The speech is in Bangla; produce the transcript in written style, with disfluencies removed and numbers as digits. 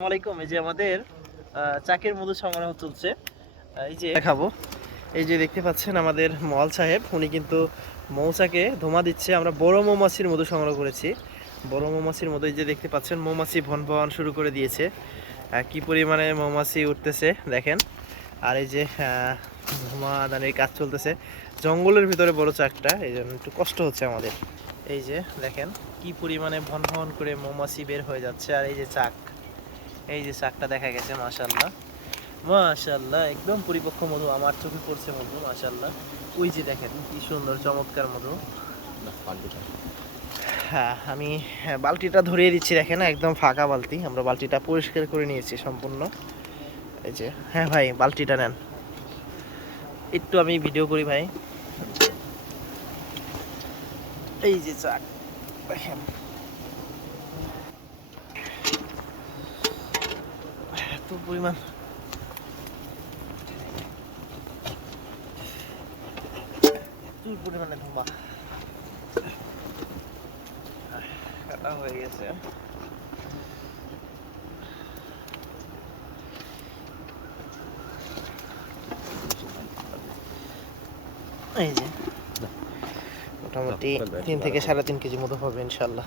আসসালামাইকুম। এই যে আমাদের চাকের মধু সংগ্রহ চলছে। এই যে দেখাবো, এই যে দেখতে পাচ্ছেন আমাদের মল সাহেব, উনি কিন্তু মৌচাকে ধোঁয়া দিচ্ছে। আমরা বড় মৌমাছির মধু সংগ্রহ করেছি। বড় মৌমাছির মধু, এই যে দেখতে পাচ্ছেন মৌমাছি ভন ভন শুরু করে দিয়েছে। কি পরিমাণে মৌমাছি উঠতেছে দেখেন। আর এই যে ধোঁয়াদানির কাজ চলতেছে জঙ্গলের ভিতরে বড় চাকটা, এই জন্য একটু কষ্ট হচ্ছে আমাদের। এই যে দেখেন কি পরিমাণে ভন ভন করে মৌমাছি বের হয়ে যাচ্ছে। আর এই যে চাক, এই যে চাকটা দেখা গেছে, মাশাআল্লাহ মাশাআল্লাহ, একদম পরিপক্ক মধু, আমার চোখে পড়ছে মধু, মাশাআল্লাহ। ওই যে দেখেন কি সুন্দর চমৎকার মধু। হ্যাঁ, আমি বালতিটা ধরিয়ে দিচ্ছি, দেখেন একদম ফাঁকা বালতি। আমরা বালতিটা পরিষ্কার করে নিয়েছি সম্পূর্ণ। এই যে, হ্যাঁ ভাই বালতিটা নেন, একটু আমি ভিডিও করি ভাই। এই যে চাক দেখেন, এত পরিমাণ প্রচুর পরিমাণে ধোঁয়া কাটা হয়ে গেছে। এই যে মোটামুটি 3 থেকে 3.5 কেজি মতো হবে ইনশাল্লাহ।